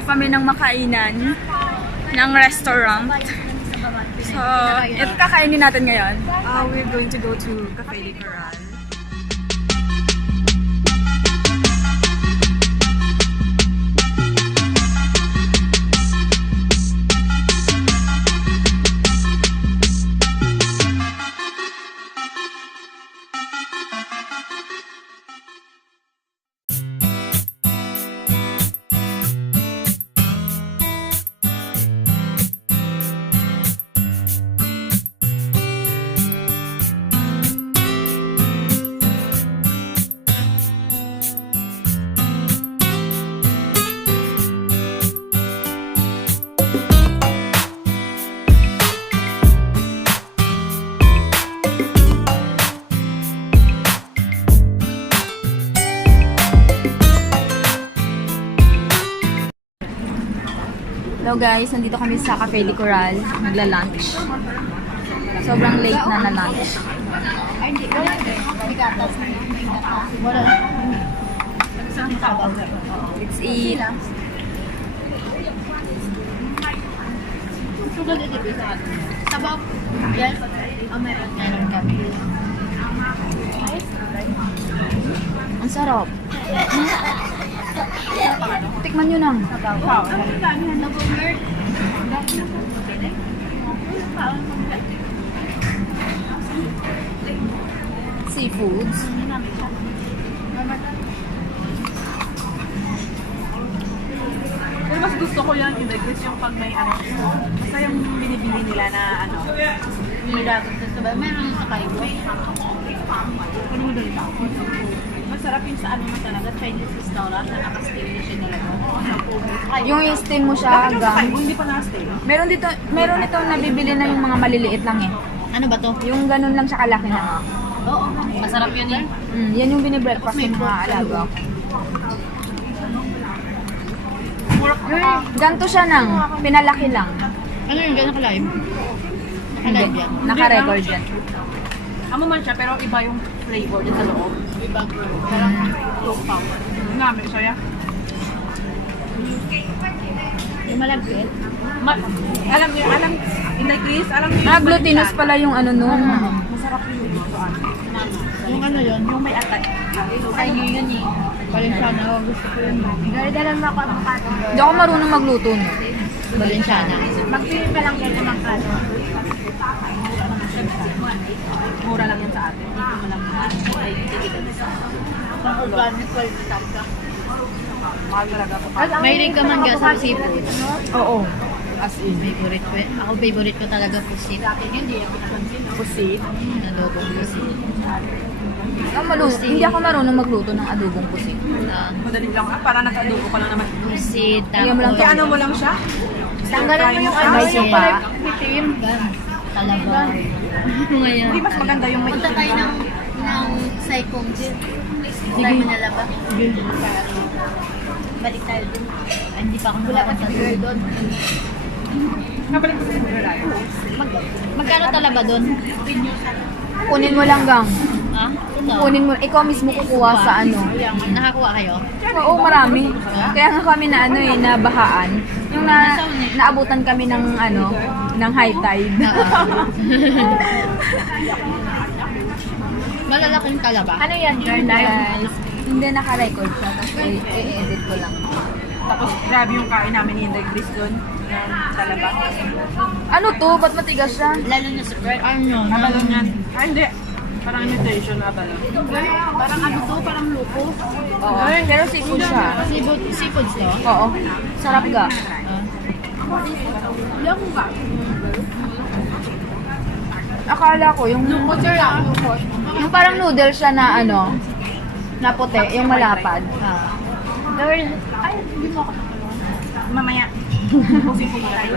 Hanap kami ng makainan ng restaurant. So, ito kakainin natin ngayon. We're going to go to Cafe de Coral. Hello guys, nandito kami sa Cafe de Coral, nagla-lunch. Sobrang late na na-lunch. Let's eat. Sabaw? Yes. Meron kami. Ang sarap. Tikman nyo nang. Seafoods. Pero mas gusto ko yan, yung pag may ano, basta yung binibili nila na ano, Nilagot sa sabay. Meron sa Kaibo. ano mo doon ako? Masarap yung sa ano mo talaga, Chinese restaurant na nakasteam na siya nila. Yung i-steam mo siya hanggang. Hindi pa na-steam. Meron ito nabibili na yung mga maliliit lang eh. Ano ba to? Yung ganun lang siya kalaki na. Oo. Masarap yun eh. Yan yung binibreakfast ng mga alaga. Ganto siya nang, pinalaki lang. Ano yung gano'n ka-live? Naka-live yan? Naka-record yan. Amo man siya, pero iba yung flavor din sa loob. Iba. Parang low power. Namin siya ya. Yung malagkit? Alam niyo, Inday Chris, alam niyo. Glutinous pala yung ano nun. Masarap yung lutuan. Yung ano yun? Yung may atay. Kaya yun eh. Valenciana. Gusto ko yun. Dala mo ako avocado. Hindi ako marunong magluto no. Valenciana. Magpili ka lang yan ng avocado. Mura lang yan sa atin. Dito mo lang Pang organic quality ka. mahal talaga po. Mahilig ka man ka sa seafood. Oo. As in. Favorite ko. Ako favorite ko talaga pusit. Pusit. Adobong pusit. Hindi ako marunong magluto ng adobong pusit. Madali lang para nag-adobo ka lang naman. Pusit. Lagyan mo lang Kaya ano mo lang siya? Tanggalan mo yung ano, yung parang itim. Talaga. Ngayon. Hindi mas maganda yung may Punta tayo ng Saikong. Tayo manalaba. Balik tayo dun. Ay, hindi pa ako nakapunta doon. Nabalik ko sa mga Magkano talaba doon? kunin mo lang gang. Ha? Ito. Kunin mo, ikaw mismo kukuha sa ano. Nakakuha kayo? Oo, marami. Kaya nga kami na ano eh, nabahaan. Yung naabutan kami ng ano, ng high tide. Malalaking talaba. Ano yan, guys? Hindi naka-record siya, tapos i-edit ko lang. Tapos grabe yung kain namin ni Inday Chris doon. Yung talaba. Ano to? Ba't matigas siya? Lalo na sa bread. Ano? Abalon yan. Ah, hindi. Parang imitation na abalon. Parang ano to? Parang lupo. Oo. Pero seafood siya. Seafoods to? Oo. Sarap ga. Yung ba? Akala ko yung parang noodle siya na ano, na puti, yung malapad. Ay, hindi mo ako. Mamaya. Pusin ko muna tayo.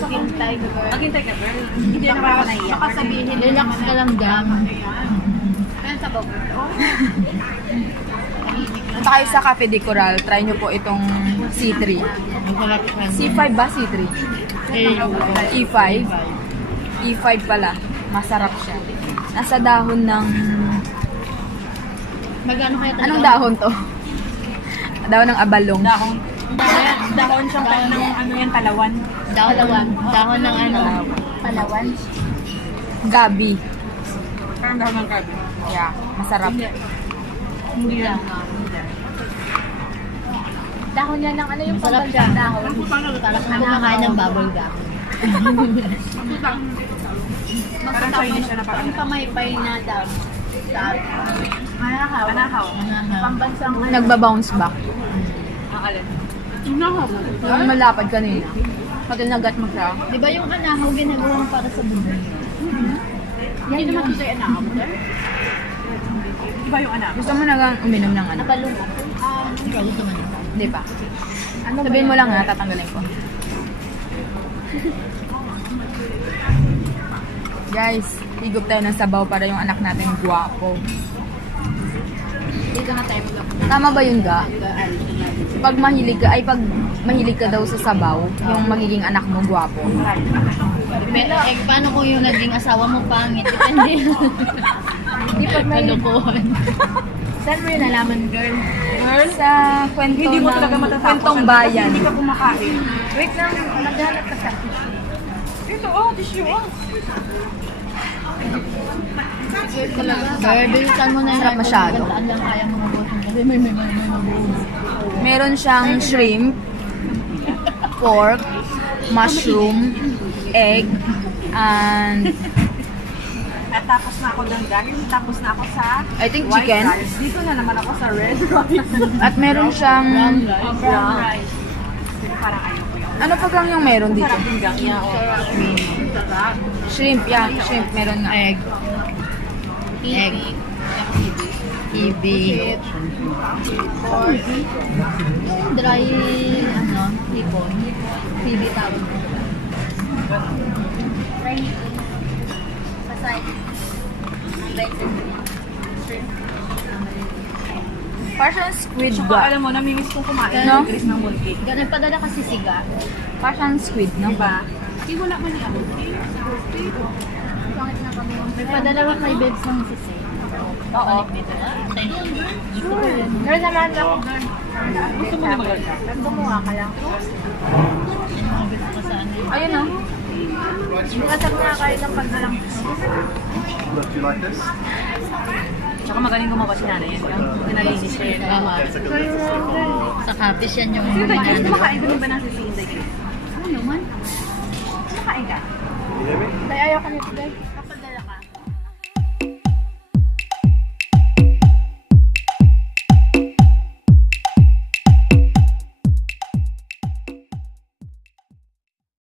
Maghintay ka. Maghintay ka, girl. Hindi na ako naiyak. Baka sabihin, relax ka lang dam. Ayan sa bag. Punta kayo sa Cafe de Coral, try nyo po itong C3. C5 ba? C3? E5? E5 pala. Masarap siya. Nasa dahon ng... Magkano kaya talaga? Anong dahon to? Dahon ng abalong. Dahon. Dahon siyang ng ano yan, talawan. Dahon ng ano? Palawan. Gabi. Parang dahon ng gabi. Yeah, masarap. Hindi lang. Dahon niya ng ano yung Masarap siya. dahon. Parang kumakain ng bubble gum. Parang Chinese siya na parang. Ang pamaypay na dahon. Manahaw. Manahaw. Pambansang ano. Nagba-bounce back. Ang alin? Manahaw. Yung malapad kanina. Pati nagat mo siya. Di ba yung anahaw ginagawa para sa bubay? Hindi naman ito yung anahaw. Iba yung anak. Gusto mo nagang uminom ng ano? Napalong. Ikaw gusto mo nito? Di ba? Sabihin mo lang ha, tatanggalin ko. Guys, higop tayo ng sabaw para yung anak natin guwapo. Dito na tayo mag Tama ba yun, Ga? Pag mahilig ka daw sa sabaw, yung magiging anak mo guwapo. Paano kung yung naging asawa mo pangit? Depende. Hindi pag may... Kalukuhan. Saan mo yun nalaman, girl? Sa kwento Hindi mo ng talaga matatapos. kwentong bayan. Hindi ka kumakain. Wait lang, naghanap ka sa Ito, oh, tissue, oh. Girl, bilisan mo na Sarap masyado. Saan lang kaya mo mabutin. Kasi may mabutin. Meron siyang shrimp, pork, mushroom, egg, and At tapos na ako ng dahil, tapos na ako sa I think white chicken. rice. Dito na naman ako sa red rice. At meron siyang... Brown rice. Parang ayaw ko yun. Ano pa gang yung meron dito? Sarap yung gangya, oh. Sarap. Shrimp, yeah. Shrimp, meron nga. Egg. Egg. Kibi. dry, ano, hipon. Bibi tawag. Dry hipon. Pasay. Rice and shrimp. Parang squid Tsaka ba? alam mo, namimiss kong kumain No? ng Chris ng mooncake. Ganun padala kasi siga. Parang squid, no? Diba? Hindi wala man yung ano. Pangit na kami. May padala ka kay Bebs ng sisi. Oo. Girl, naman ako, girl. Gusto mo na maganda? Gumawa ka lang. Ayun, no? Hindi ka sabi na kayo ng pagdalang. Look, do you like this? Tsaka magaling gumawa si nanay yan. Pinalinis siya yun. Sa kapis yan yung Gusto ano. makain ko ba ng sisi? Ano naman? Makain ka? Can you hear me? Kaya ayaw ka nito, guys.